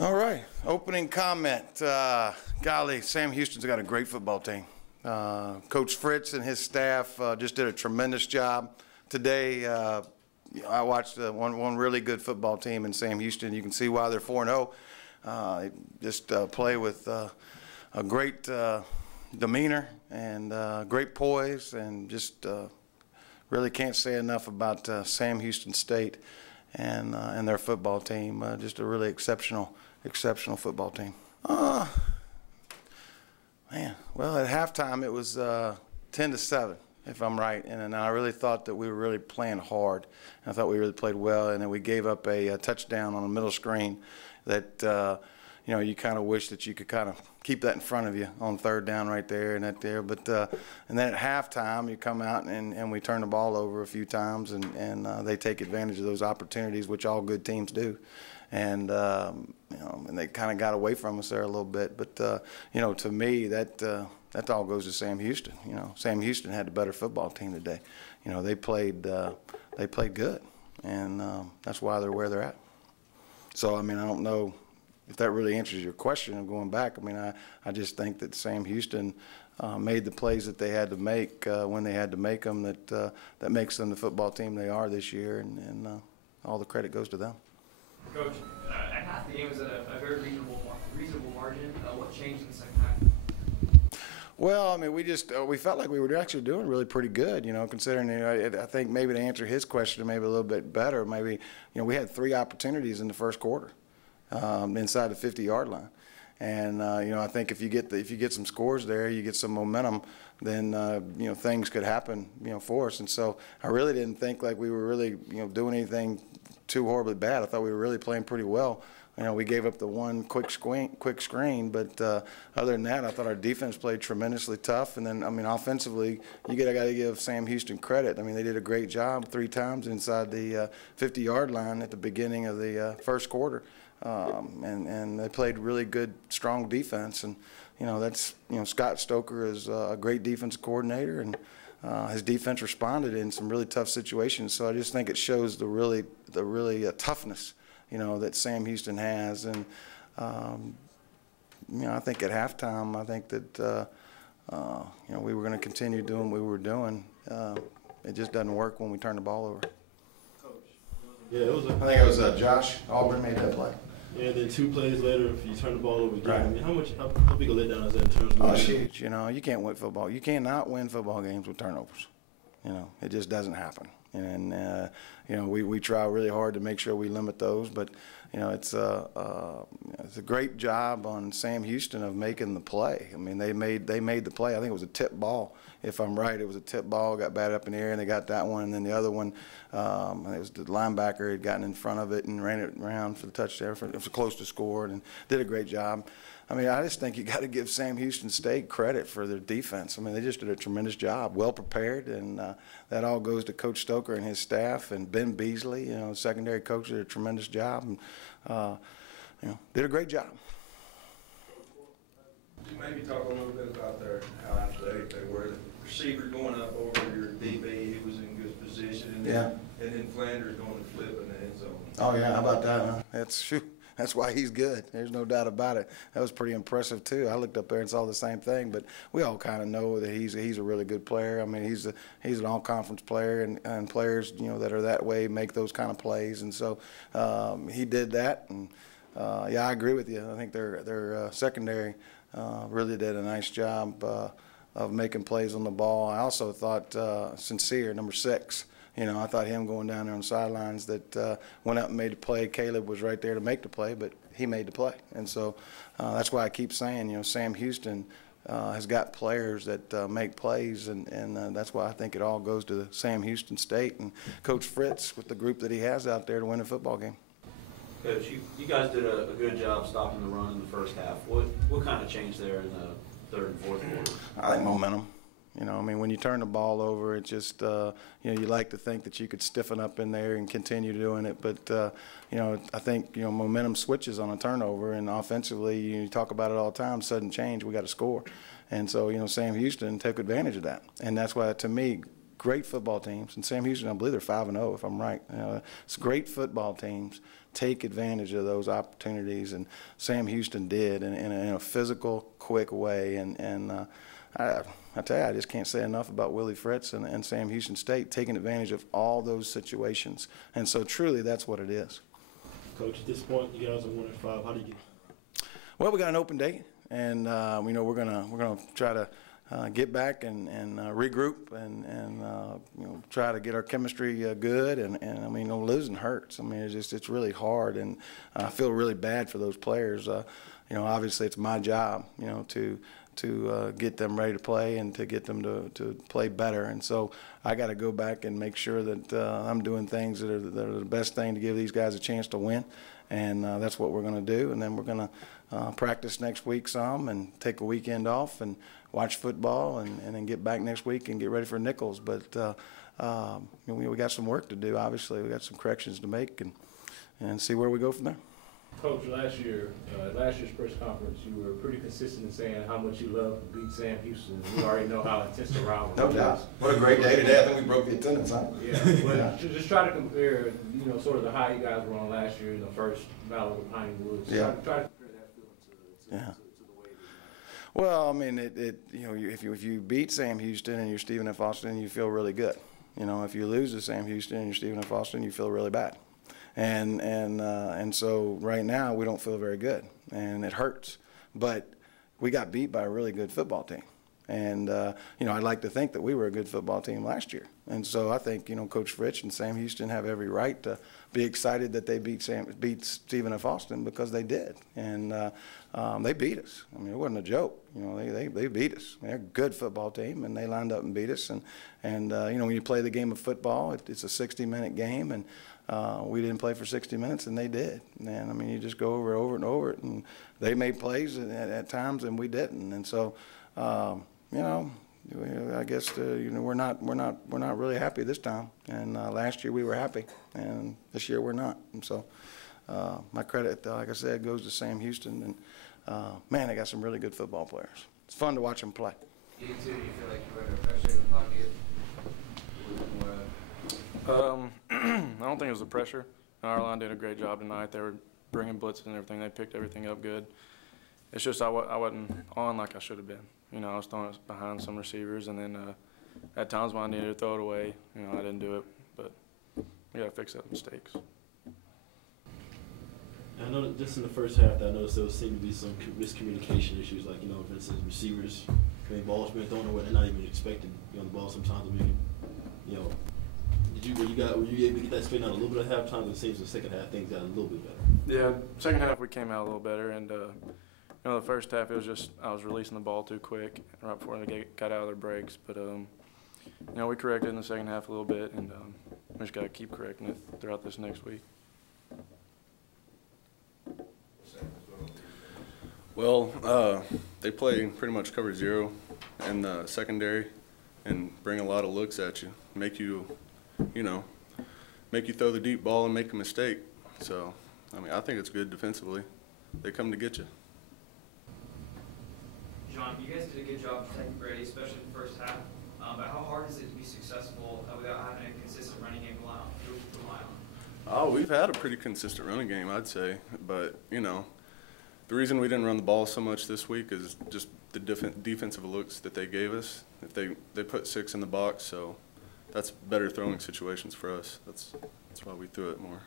All right, opening comment. Golly, Sam Houston's got a great football team. Coach Fritz and his staff just did a tremendous job today. I watched one really good football team in Sam Houston. You can see why they're 4-0. They just play with a great demeanor and great poise, and just really can't say enough about Sam Houston State and their football team. Just a really exceptional football team. Man, well, at halftime it was 10-7, if I'm right, and I really thought that we were really playing hard. I thought we really played well, and then we gave up a touchdown on the middle screen that you know, you kind of wish that you could kind of keep that in front of you on third down right there and that there. But and then at halftime, you come out and we turn the ball over a few times, and they take advantage of those opportunities, which all good teams do. And you know, and they kind of got away from us there a little bit. But you know, to me, that all goes to Sam Houston. You know, Sam Houston had the better football team today. You know, they played good, and that's why they're where they're at. So I mean, I don't know if that really answers your question of going back. I mean, I just think that Sam Houston made the plays that they had to make when they had to make them. That makes them the football team they are this year, and all the credit goes to them. Coach, at half the game was at a very reasonable margin. What changed in the second half? Well, I mean, we felt like we were actually doing really pretty good, you know, considering, you know, I think maybe to answer his question maybe a little bit better, maybe, you know, we had 3 opportunities in the first quarter inside the 50-yard line. And, you know, I think if you get some scores there, you get some momentum, then, you know, things could happen, you know, for us. And so I really didn't think like we were really, you know, doing anything too horribly bad. I thought we were really playing pretty well. You know, we gave up the one quick screen, but other than that, I thought our defense played tremendously tough. And then, I mean, offensively, I got to give Sam Houston credit. I mean, they did a great job 3 times inside the 50-yard line at the beginning of the first quarter, and they played really good, strong defense. And you know, that's, you know, Scott Stoker is a great defense coordinator, and his defense responded in some really tough situations. So I just think it shows the really toughness, you know, that Sam Houston has. And you know, I think at halftime, I think that you know, we were going to continue doing what we were doing. It just doesn't work when we turn the ball over. Coach, yeah, I think it was Josh Auburn made that play. Yeah, then 2 plays later, if you turn the ball over again, right. I mean, how big a letdown is that in terms of? Oh, huge. You know, you can't win football. You cannot win football games with turnovers. You know, it just doesn't happen. And you know, we try really hard to make sure we limit those. But you know, it's a great job on Sam Houston of making the play. I mean, they made the play. I think it was a tip ball, if I'm right. It was a tip ball, got batted up in the air, and they got that one. And then the other one, it was the linebacker had gotten in front of it and ran it around for the touchdown. It was close to score, and did a great job. I mean, I just think you got to give Sam Houston State credit for their defense. I mean, they just did a tremendous job, well prepared, and that all goes to Coach Stoker and his staff, and Ben Beasley, you know, secondary coach, did a tremendous job, and you know, did a great job. Maybe talk a little bit about how athletic they were. The receiver going up over your DB, he was in good position, and then Flanders going and flipping the end zone. Oh yeah, how about that? Huh? That's why he's good. There's no doubt about it. That was pretty impressive too. I looked up there and saw the same thing, but we all kind of know that he's a really good player. I mean, he's an all-conference player, and players, you know, that are that way make those kind of plays, and so he did that. And yeah, I agree with you. I think their secondary really did a nice job of making plays on the ball. I also thought Sincere, number 6. You know, I thought him going down there on the sidelines that went up and made the play. Caleb was right there to make the play, but he made the play. And so that's why I keep saying, you know, Sam Houston has got players that make plays, and that's why I think it all goes to Sam Houston State and Coach Fritz with the group that he has out there to win a football game. Coach, you guys did a good job stopping the run in the first half. What kind of changed there in the 3rd and 4th quarter? I think momentum. You know, I mean, when you turn the ball over, it just, you know, you like to think that you could stiffen up in there and continue doing it. But, you know, I think, you know, momentum switches on a turnover. And offensively, you talk about it all the time, sudden change, we got to score. And so, you know, Sam Houston took advantage of that. And that's why, to me, great football teams, and Sam Houston, I believe they're 5-0 if I'm right. It's great football teams take advantage of those opportunities, and Sam Houston did in a physical, quick way. And I tell you, I just can't say enough about Willie Fritz and Sam Houston State taking advantage of all those situations. And so truly that's what it is. Coach, at this point, you guys are 1-5. How do you get? Well, we got an open date, and we know we're gonna try to get back and regroup and try to get our chemistry good. And I mean, losing hurts. I mean, it's really hard, and I feel really bad for those players. Obviously it's my job, to get them ready to play and to get them to play better. And so I got to go back and make sure that I'm doing things that are the best thing to give these guys a chance to win. And that's what we're going to do. And then we're going to practice next week some and take a weekend off and watch football and then get back next week and get ready for Nichols. But we got some work to do, obviously. We got some corrections to make and see where we go from there. Coach, last year's press conference, you were pretty consistent in saying how much you love to beat Sam Houston. We already know how intense the rivalry No doubt. What a great day today. I think we broke the attendance, huh? Yeah, but just try to compare, sort of the high you guys were on last year in the first battle with Piney Woods. Yeah. Try to compare that feeling to the way it is now. Well, I mean, if you beat Sam Houston and you're Stephen F. Austin, you feel really good. If you lose to Sam Houston and you're Stephen F. Austin, you feel really bad. And so right now we don't feel very good, and it hurts. But we got beat by a really good football team, and I'd like to think that we were a good football team last year. And so I think Coach Fritz and Sam Houston have every right to be excited that they beat Stephen F. Austin, because they did, and they beat us. I mean, it wasn't a joke. They beat us. They're a good football team, and they lined up and beat us. And when you play the game of football, it's a 60-minute game, and we didn't play for 60 minutes, and they did. And I mean, you just go over and over it, and they made plays at times, and we didn't. And so, I guess we're not really happy this time. And last year we were happy, and this year we're not. And so, my credit, like I said, goes to Sam Houston. And man, they got some really good football players. It's fun to watch them play. You too, you feel like you're under pressure in the pocket? I don't think it was the pressure. Our line did a great job tonight. They were bringing blitzes and everything. They picked everything up good. It's just I wasn't on like I should have been. I was throwing it behind some receivers, and then at times when I needed to throw it away, I didn't do it. But we got to fix those mistakes. I know that just in the first half, I noticed there seemed to be some miscommunication issues, like, for instance, receivers, balls being thrown away, they're not even expecting, the ball sometimes. I mean, were you able to get that straightened out a little bit at halftime? It seems the second half things got a little bit better. Yeah, second half we came out a little better, and the first half it was just I was releasing the ball too quick right before they got out of their breaks. But we corrected in the second half a little bit, and we just got to keep correcting it throughout this next week. Well, they play pretty much cover zero in the secondary and bring a lot of looks at you, make you throw the deep ball and make a mistake. So, I mean, I think it's good defensively. They come to get you. John, you guys did a good job protecting Brady, especially in the first half. But how hard is it to be successful without having a consistent running game to rely on? Oh, we've had a pretty consistent running game, I'd say. But, the reason we didn't run the ball so much this week is just the defensive looks that they gave us. If they put 6 in the box, so that's better throwing situations for us. That's why we threw it more.